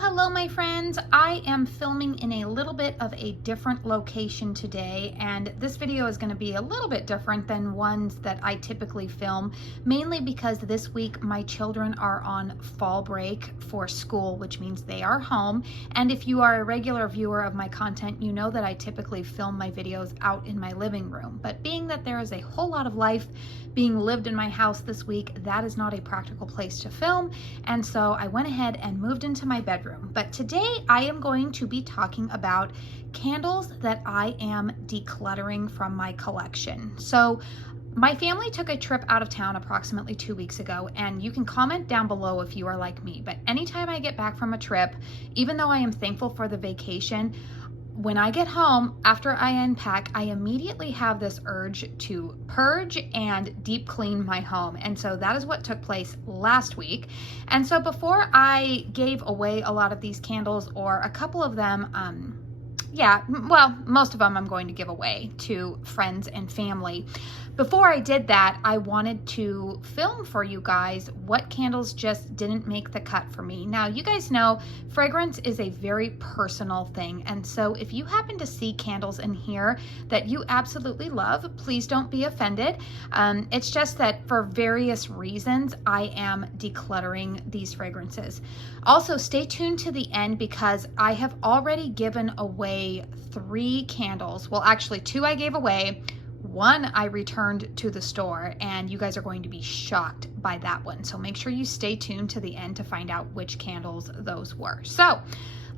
Hello my friends. I am filming in a little bit of a different location today, and this video is going to be a little bit different than ones that I typically film, mainly because this week my children are on fall break for school, which means they are home. And if you are a regular viewer of my content, you know that I typically film my videos out in my living room. But being that there is a whole lot of life being lived in my house this week, that is not a practical place to film, and so I went ahead and moved into my bedroom. But today I am going to be talking about candles that I am decluttering from my collection. So my family took a trip out of town approximately 2 weeks ago, and you can comment down below if you are like me, but anytime I get back from a trip, even though I am thankful for the vacation, when I get home, after I unpack, I immediately have this urge to purge and deep clean my home. And so that is what took place last week. And so before I gave away a lot of these candles, or a couple of them, most of them I'm going to give away to friends and family. Before I did that, I wanted to film for you guys what candles just didn't make the cut for me. Now, you guys know fragrance is a very personal thing, and so if you happen to see candles in here that you absolutely love, please don't be offended. It's just that for various reasons, I am decluttering these fragrances. Also, stay tuned to the end because I have already given away 3 candles. Well, actually 2 I gave away. 1 I returned to the store, and you guys are going to be shocked by that one. So make sure you stay tuned to the end to find out which candles those were. So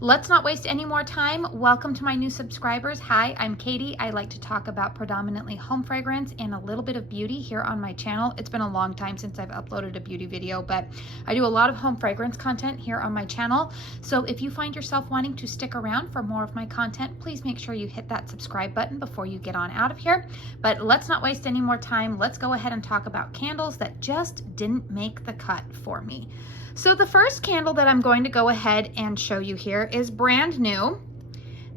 let's not waste any more time. Welcome to my new subscribers. Hi, I'm Katie. I like to talk about predominantly home fragrance and a little bit of beauty here on my channel. It's been a long time since I've uploaded a beauty video, but I do a lot of home fragrance content here on my channel. So if you find yourself wanting to stick around for more of my content, please make sure you hit that subscribe button before you get on out of here. But let's not waste any more time. Let's go ahead and talk about candles that just didn't make the cut for me. So the first candle that I'm going to go ahead and show you here is brand new.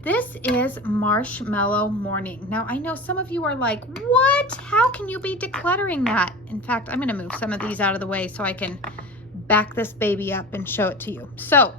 This is Marshmallow Morning. Now, I know some of you are like, what? How can you be decluttering that? In fact, I'm going to move some of these out of the way so I can back this baby up and show it to you. So,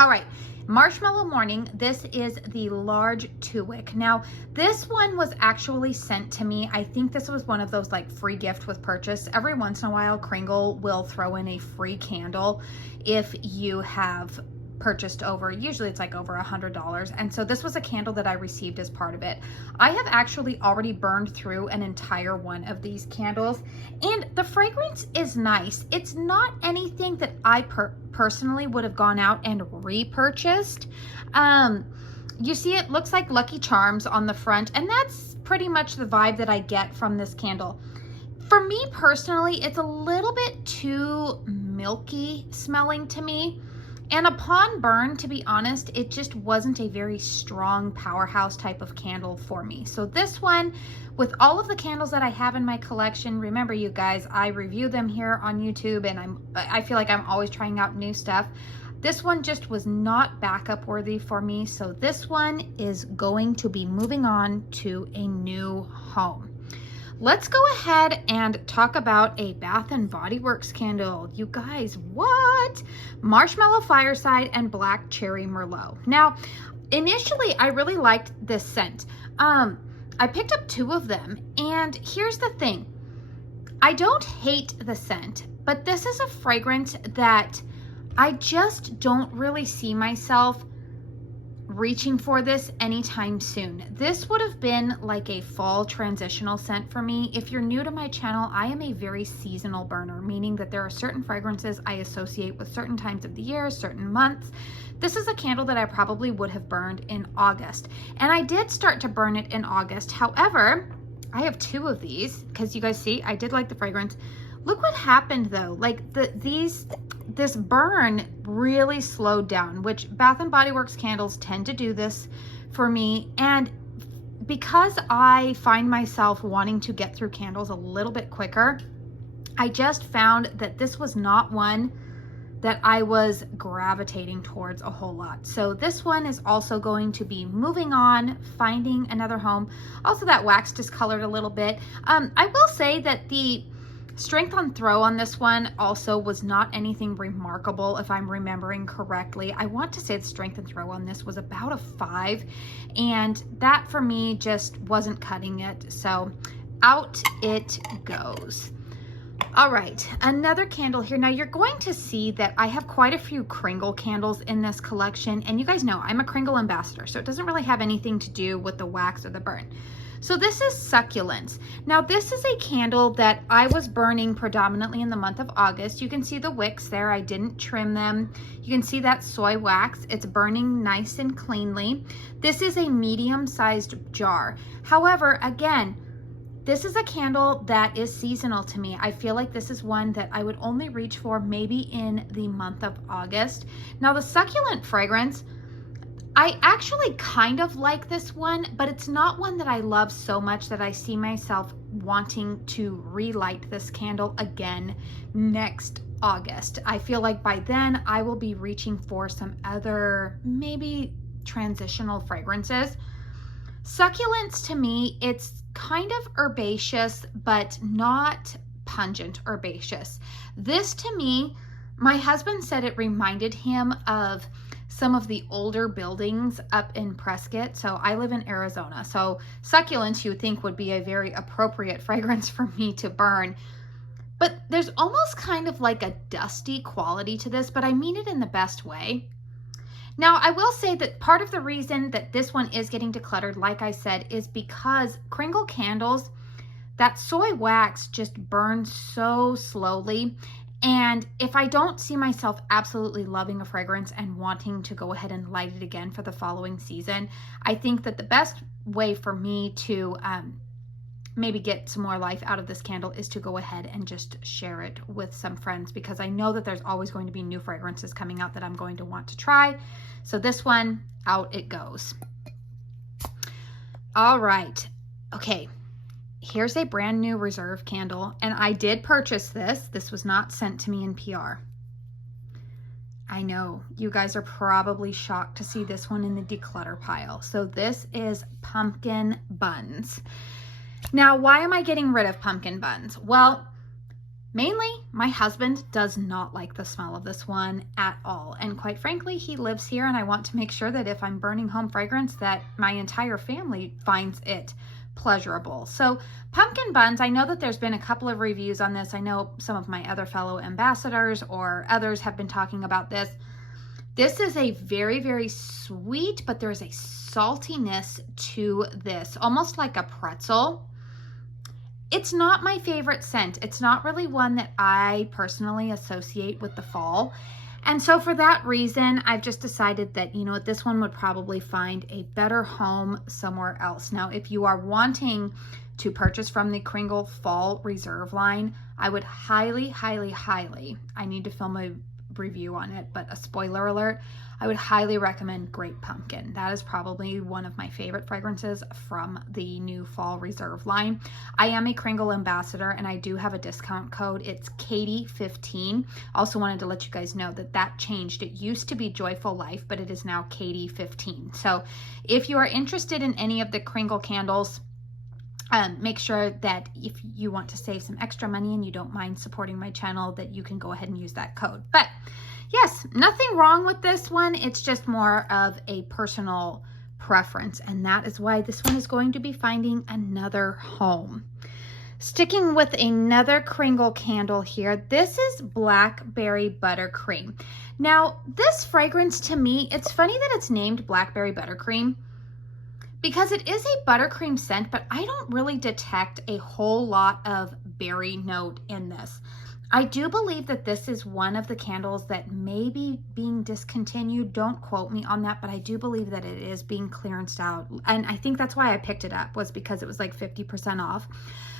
all right. Marshmallow Morning, this is the large 2-wick. Now, this one was actually sent to me. I think this was one of those like free gift with purchase. Every once in a while, Kringle will throw in a free candle if you have purchased over, usually it's like over $100. And so this was a candle that I received as part of it. I have actually already burned through an entire one of these candles, and the fragrance is nice. It's not anything that I personally would have gone out and repurchased. You see, it looks like Lucky Charms on the front, and that's pretty much the vibe that I get from this candle. For me personally, it's a little bit too milky smelling to me. And upon burn, to be honest, it just wasn't a very strong powerhouse type of candle for me. So this one, with all of the candles that I have in my collection, remember you guys, I review them here on YouTube, and I feel like I'm always trying out new stuff. This one just was not backup worthy for me. So this one is going to be moving on to a new home. Let's go ahead and talk about a Bath & Body Works candle. You guys, what? Marshmallow Fireside and Black Cherry Merlot. Now, initially, I really liked this scent. I picked up 2 of them, and here's the thing. I don't hate the scent, but this is a fragrance that I just don't really see myself reaching for this anytime soon. This would have been like a fall transitional scent for me. If you're new to my channel, I am a very seasonal burner, meaning that there are certain fragrances I associate with certain times of the year, certain months. This is a candle that I probably would have burned in August, and I did start to burn it in August. However, I have 2 of these because you guys see I did like the fragrance. Look what happened though. Like this burn really slowed down, which Bath & Body Works candles tend to do this for me. And because I find myself wanting to get through candles a little bit quicker, I just found that this was not one that I was gravitating towards a whole lot. So this one is also going to be moving on, finding another home. Also, that wax discolored a little bit. I will say that Strength on throw on this one also was not anything remarkable, if I'm remembering correctly. I want to say the strength and throw on this was about a 5, and that for me just wasn't cutting it, so out it goes. All right, another candle here. Now you're going to see that I have quite a few Kringle candles in this collection, and you guys know I'm a Kringle ambassador, so it doesn't really have anything to do with the wax or the burn. So this is Succulents. Now this is a candle that I was burning predominantly in the month of August. You can see the wicks there. I didn't trim them. You can see that soy wax. It's burning nice and cleanly. This is a medium-sized jar. However, again, this is a candle that is seasonal to me. I feel like this is one that I would only reach for maybe in the month of August. Now the Succulent fragrance, I actually kind of like this one, but it's not one that I love so much that I see myself wanting to relight this candle again next August. I feel like by then I will be reaching for some other maybe transitional fragrances. Succulents to me, it's kind of herbaceous, but not pungent herbaceous. This to me, my husband said it reminded him of some of the older buildings up in Prescott. So I live in Arizona. So Succulents you would think would be a very appropriate fragrance for me to burn. But there's almost kind of like a dusty quality to this, but I mean it in the best way. Now, I will say that part of the reason that this one is getting decluttered, like I said, is because Kringle candles, that soy wax just burns so slowly. And if I don't see myself absolutely loving a fragrance and wanting to go ahead and light it again for the following season, I think that the best way for me to maybe get some more life out of this candle is to go ahead and just share it with some friends, because I know that there's always going to be new fragrances coming out that I'm going to want to try. So this one, out it goes. All right. Okay. Here's a brand new reserve candle, and I did purchase this. This was not sent to me in PR. I know you guys are probably shocked to see this one in the declutter pile. So this is Pumpkin Buns. Now, why am I getting rid of Pumpkin Buns? Well, mainly my husband does not like the smell of this one at all. And quite frankly, he lives here, and I want to make sure that if I'm burning home fragrance, that my entire family finds it pleasurable. So Pumpkin Buns, I know that there's been a couple of reviews on this. I know some of my other fellow ambassadors or others have been talking about this. This is a very, very sweet, but there's a saltiness to this, almost like a pretzel. It's not my favorite scent. It's not really one that I personally associate with the fall. And so for that reason, I've just decided that, you know, this one would probably find a better home somewhere else. Now, if you are wanting to purchase from the Kringle Fall Reserve line, I would highly, highly, highly, I need to film a review on it, but a spoiler alert, I would highly recommend Great Pumpkin. That is probably one of my favorite fragrances from the new Fall Reserve line. I am a Kringle ambassador, and I do have a discount code. It's Katie15. Also wanted to let you guys know that that changed. It used to be Joyful Life, but it is now Katie15. So if you are interested in any of the Kringle candles, make sure that if you want to save some extra money and you don't mind supporting my channel, that you can go ahead and use that code. But yes, nothing wrong with this one. It's just more of a personal preference, and that is why this one is going to be finding another home. Sticking with another Kringle candle here, this is Blackberry Buttercream. Now, this fragrance to me, it's funny that it's named Blackberry Buttercream, because it is a buttercream scent, but I don't really detect a whole lot of berry note in this. I do believe that this is one of the candles that may be being discontinued. Don't quote me on that, but I do believe that it is being clearanced out. And I think that's why I picked it up, was because it was like 50% off.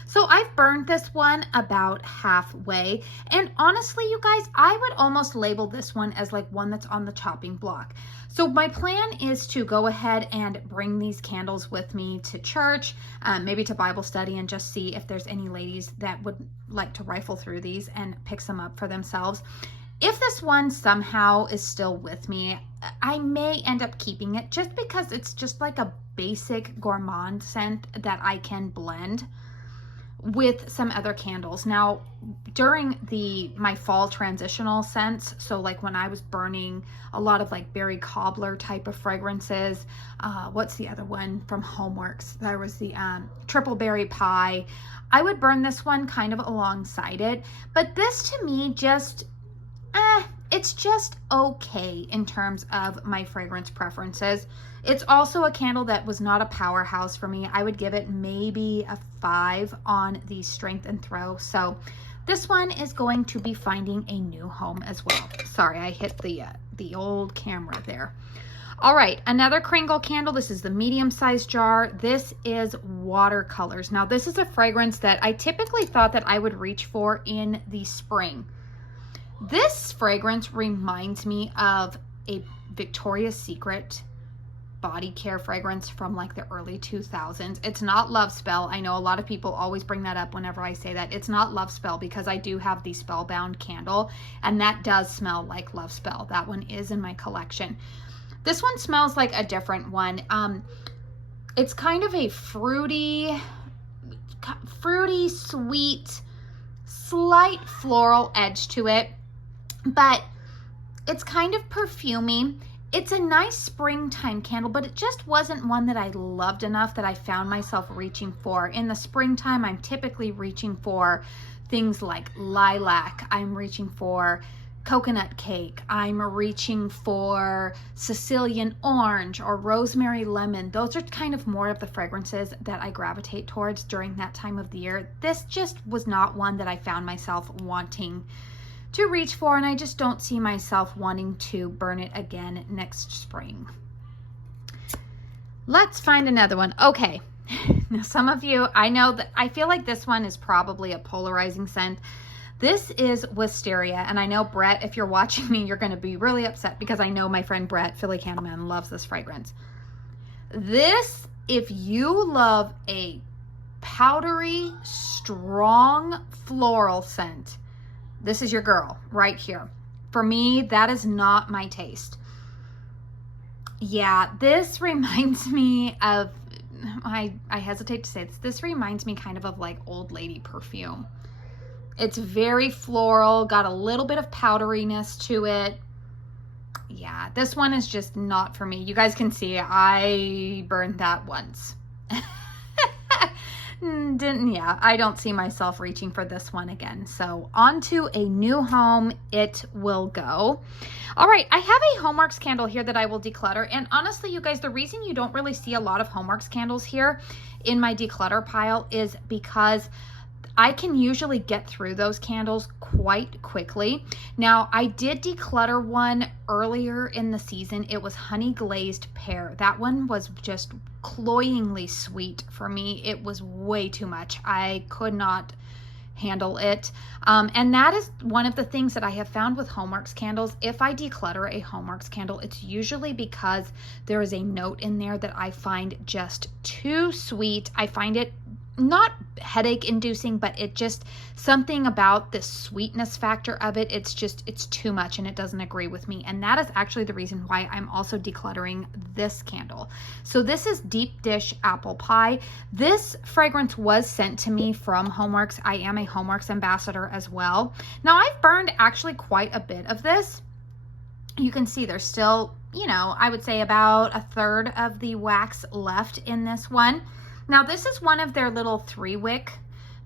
So I've burned this one about halfway. And honestly, you guys, I would almost label this one as like one that's on the chopping block. So my plan is to go ahead and bring these candles with me to church, maybe to Bible study, and just see if there's any ladies that would like to rifle through these and pick some up for themselves. If this one somehow is still with me, I may end up keeping it, just because it's just like a basic gourmand scent that I can blend with some other candles. Now, during my fall transitional scents, so like when I was burning a lot of like berry cobbler type of fragrances, what's the other one from Homeworx? There was the triple berry pie. I would burn this one kind of alongside it, but this to me just, it's just okay in terms of my fragrance preferences. It's also a candle that was not a powerhouse for me. I would give it maybe a 5 on the strength and throw. So this one is going to be finding a new home as well. Sorry, I hit the old camera there. All right, another Kringle candle. This is the medium-sized jar. This is Watercolors. Now, this is a fragrance that I typically thought that I would reach for in the spring. This fragrance reminds me of a Victoria's Secret body care fragrance from like the early 2000s. It's not Love Spell. I know a lot of people always bring that up whenever I say that. It's not Love Spell because I do have the Spellbound candle, and that does smell like Love Spell. That one is in my collection. This one smells like a different one. It's kind of a fruity, sweet, slight floral edge to it, but it's kind of perfumey. It's a nice springtime candle, but it just wasn't one that I loved enough that I found myself reaching for. In the springtime, I'm typically reaching for things like lilac. I'm reaching for coconut cake. I'm reaching for Sicilian orange or rosemary lemon. Those are kind of more of the fragrances that I gravitate towards during that time of the year. This just was not one that I found myself wanting to reach for, and I just don't see myself wanting to burn it again next spring. Let's find another one. Okay, now some of you, I know that I feel like this one is probably a polarizing scent. This is Wisteria, and I know Brett, if you're watching me, you're going to be really upset because I know my friend Brett, Philly Candleman, loves this fragrance. This, if you love a powdery, strong floral scent, this is your girl right here. For me, that is not my taste. Yeah, this reminds me of, I hesitate to say this, this reminds me kind of like old lady perfume. It's very floral, got a little bit of powderiness to it. Yeah, this one is just not for me. You guys can see I burned that once. Yeah, I don't see myself reaching for this one again. So on to a new home it will go. All right, I have a Homeworx candle here that I will declutter. And honestly, you guys, the reason you don't really see a lot of Homeworx candles here in my declutter pile is because I can usually get through those candles quite quickly. Now, I did declutter one earlier in the season. It was Honey Glazed Pear. That one was just cloyingly sweet for me. It was way too much. I could not handle it. And that is one of the things that I have found with Homeworx candles. If I declutter a Homeworx candle, it's usually because there is a note in there that I find just too sweet. I find it not headache inducing, but it just, something about the sweetness factor of it, it's too much and it doesn't agree with me. And that is actually the reason why I'm also decluttering this candle. So this is Deep Dish Apple Pie. This fragrance was sent to me from Homeworx. I am a Homeworx ambassador as well. Now I've burned actually quite a bit of this. You can see there's still, you know, I would say about 1/3 of the wax left in this one. Now, this is one of their little 3-wick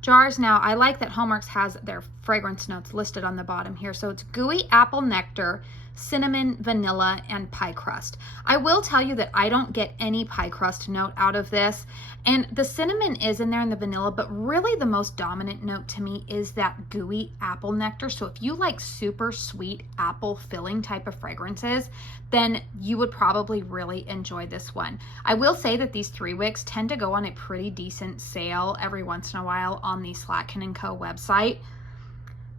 jars. Now, I like that Homeworx has their fragrance notes listed on the bottom here. So it's gooey apple nectar, cinnamon, vanilla, and pie crust. I will tell you that I don't get any pie crust note out of this. And the cinnamon is in there and the vanilla, but really the most dominant note to me is that gooey apple nectar. So if you like super sweet apple filling type of fragrances, then you would probably really enjoy this one. I will say that these 3-wicks tend to go on a pretty decent sale every once in a while on the Slatkin & Co. website.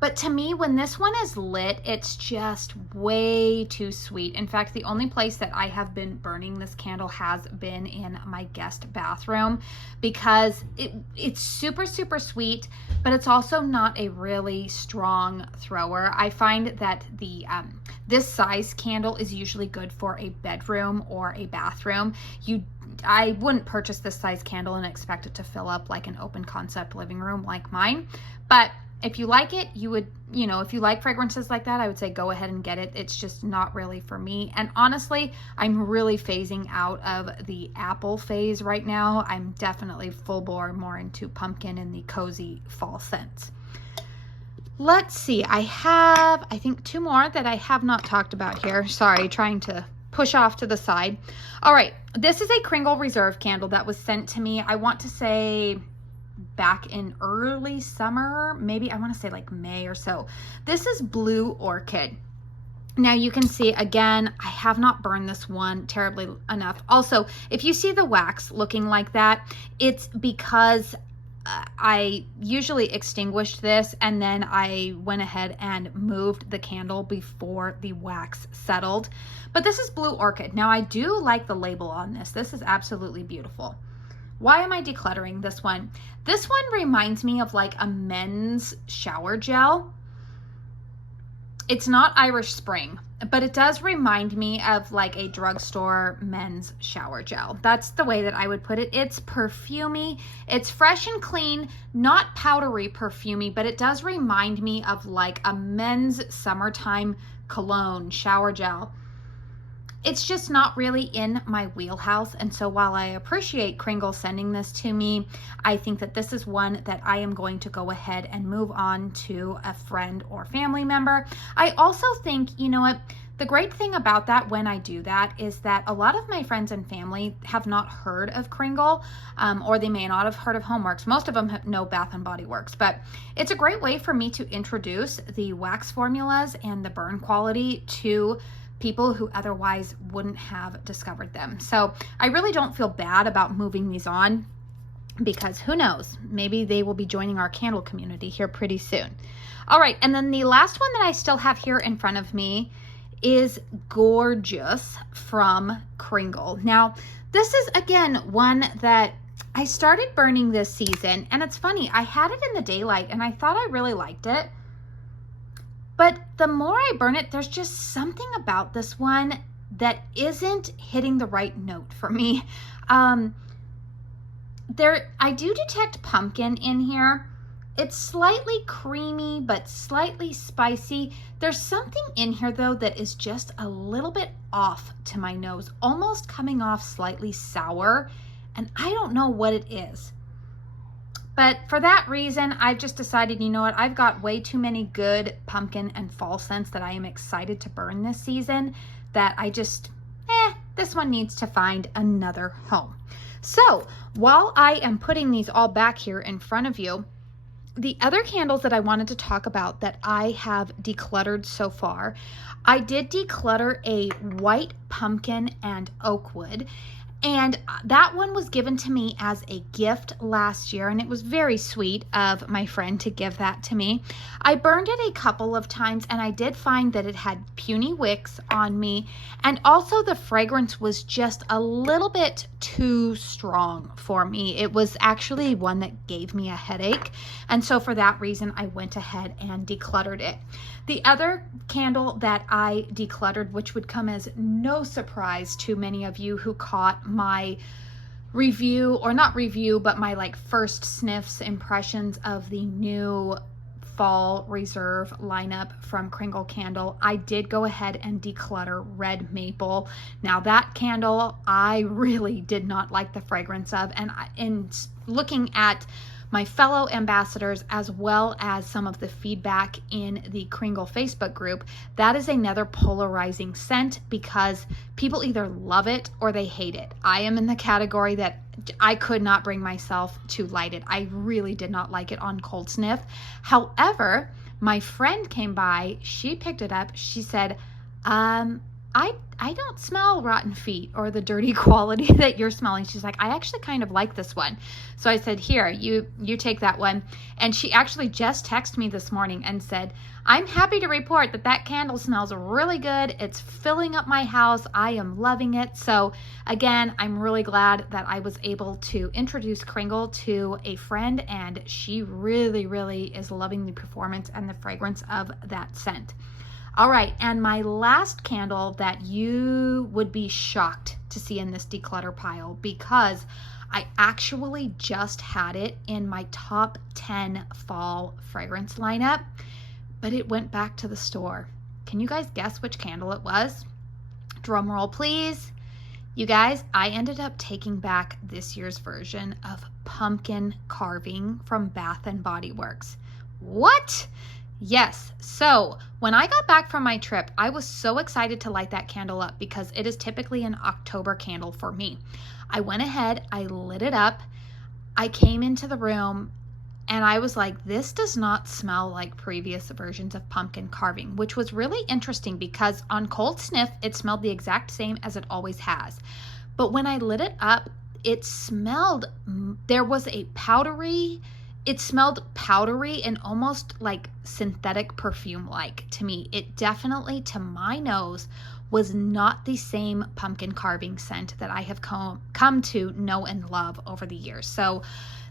But to me, when this one is lit, it's just way too sweet. In fact, the only place that I have been burning this candle has been in my guest bathroom because it's super, super sweet, but it's also not a really strong thrower. I find that the this size candle is usually good for a bedroom or a bathroom. I wouldn't purchase this size candle and expect it to fill up like an open concept living room like mine. But if you like it, you would, you know, if you like fragrances like that, I would say go ahead and get it. It's just not really for me. And honestly, I'm really phasing out of the apple phase right now. I'm definitely full bore more into pumpkin and the cozy fall scents. Let's see, I have, I think 2 more that I have not talked about here. Sorry, trying to push off to the side. All right, this is a Kringle Reserve candle that was sent to me, I want to say back in early summer, maybe I want to say like May or so. This is Blue Orchid. Now you can see, again, I have not burned this one terribly enough. Also, if you see the wax looking like that, it's because I usually extinguished this and then I went ahead and moved the candle before the wax settled. But this is Blue Orchid. Now I do like the label on this. This is absolutely beautiful. Why am I decluttering this one? This one reminds me of like a men's shower gel. It's not Irish Spring, but it does remind me of like a drugstore men's shower gel. That's the way that I would put it. It's perfumey. It's fresh and clean, not powdery perfumey, but it does remind me of like a men's summertime cologne shower gel. It's just not really in my wheelhouse. And so while I appreciate Kringle sending this to me, I think that this is one that I am going to go ahead and move on to a friend or family member. I also think, you know what, the great thing about that when I do that is that a lot of my friends and family have not heard of Kringle, or they may not have heard of Homeworx. Most of them know Bath & Body Works, but it's a great way for me to introduce the wax formulas and the burn quality to people who otherwise wouldn't have discovered them. So I really don't feel bad about moving these on, because who knows, maybe they will be joining our candle community here pretty soon. All right, and then the last one that I still have here in front of me is Gourdgeous from Kringle. Now, this is again one that I started burning this season, and it's funny, I had it in the daylight and I thought I really liked it. But the more I burn it, there's just something about this one that isn't hitting the right note for me. I do detect pumpkin in here. It's slightly creamy, but slightly spicy. There's something in here though that is just a little bit off to my nose, almost coming off slightly sour, and I don't know what it is. But for that reason, I've just decided, you know what, I've got way too many good pumpkin and fall scents that I am excited to burn this season, that I just, this one needs to find another home. So while I am putting these all back here in front of you, the other candles that I wanted to talk about that I have decluttered so far, I did declutter a white pumpkin and Oakwood. And that one was given to me as a gift last year, and it was very sweet of my friend to give that to me. I burned it a couple of times, and I did find that it had puny wicks on me, and also the fragrance was just a little bit too strong for me. It was actually one that gave me a headache, and so for that reason, I went ahead and decluttered it. The other candle that I decluttered, which would come as no surprise to many of you who caught my review, or not review, but my like first sniffs, impressions of the new fall reserve lineup from Kringle Candle, I did go ahead and declutter Red Maple. Now that candle, I really did not like the fragrance of, and in looking at my fellow ambassadors, as well as some of the feedback in the Kringle Facebook group, that is another polarizing scent because people either love it or they hate it. I am in the category that I could not bring myself to light it. I really did not like it on cold sniff. However, my friend came by, she picked it up, she said, I don't smell rotten feet or the dirty quality that you're smelling. She's like, I actually kind of like this one. So I said, here, you take that one. And she actually just texted me this morning and said, I'm happy to report that that candle smells really good. It's filling up my house. I am loving it. So again, I'm really glad that I was able to introduce Kringle to a friend, and she really, really is loving the performance and the fragrance of that scent. All right, and my last candle that you would be shocked to see in this declutter pile, because I actually just had it in my top 10 fall fragrance lineup, but it went back to the store. Can you guys guess which candle it was? Drum roll, please. You guys, I ended up taking back this year's version of pumpkin carving from Bath and Body Works. What? Yes. So when I got back from my trip, I was so excited to light that candle up because it is typically an October candle for me. I went ahead, I lit it up, I came into the room, and I was like, this does not smell like previous versions of pumpkin carving, which was really interesting because on cold sniff, it smelled the exact same as it always has. But when I lit it up, it smelled, there was a powdery, it smelled powdery and almost like synthetic perfume-like to me. It definitely, to my nose, was not the same pumpkin carving scent that I have come to know and love over the years. So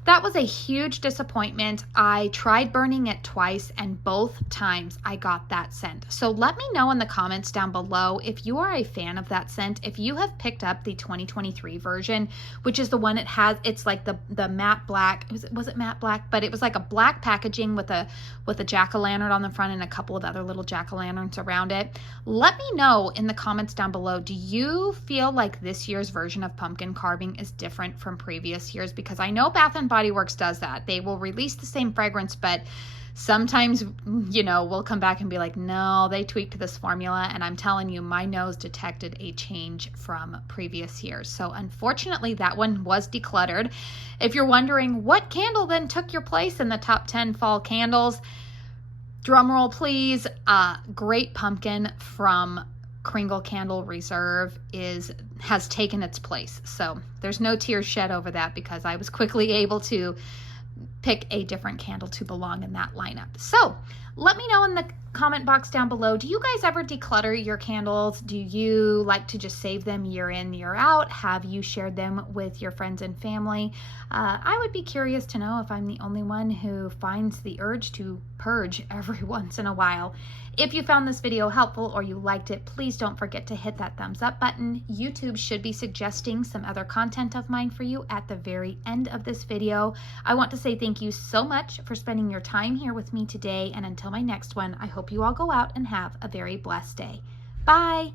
that was a huge disappointment. I tried burning it twice and both times I got that scent. So let me know in the comments down below if you are a fan of that scent, if you have picked up the 2023 version, which is the one it's like the matte black, was it matte black? But it was like a black packaging with a jack-o'-lantern on the front and a couple of other little jack-o'-lanterns around it. Let me know in the comments down below, do you feel like this year's version of pumpkin carving is different from previous years? Because I know Bath and Body Works does that. They will release the same fragrance, but sometimes, you know, we'll come back and be like, no, they tweaked this formula. And I'm telling you, my nose detected a change from previous years. So unfortunately, that one was decluttered. If you're wondering what candle then took your place in the top 10 fall candles, drum roll please, Great Pumpkin from Kringle Candle Reserve has taken its place. So there's no tears shed over that because I was quickly able to pick a different candle to belong in that lineup. So let me know in the comment box down below, do you guys ever declutter your candles? Do you like to just save them year in, year out? Have you shared them with your friends and family? I would be curious to know if I'm the only one who finds the urge to purge every once in a while. If you found this video helpful or you liked it, please don't forget to hit that thumbs up button. YouTube should be suggesting some other content of mine for you at the very end of this video. I want to say thank you so much for spending your time here with me today, and until my next one, I hope you all go out and have a very blessed day. Bye!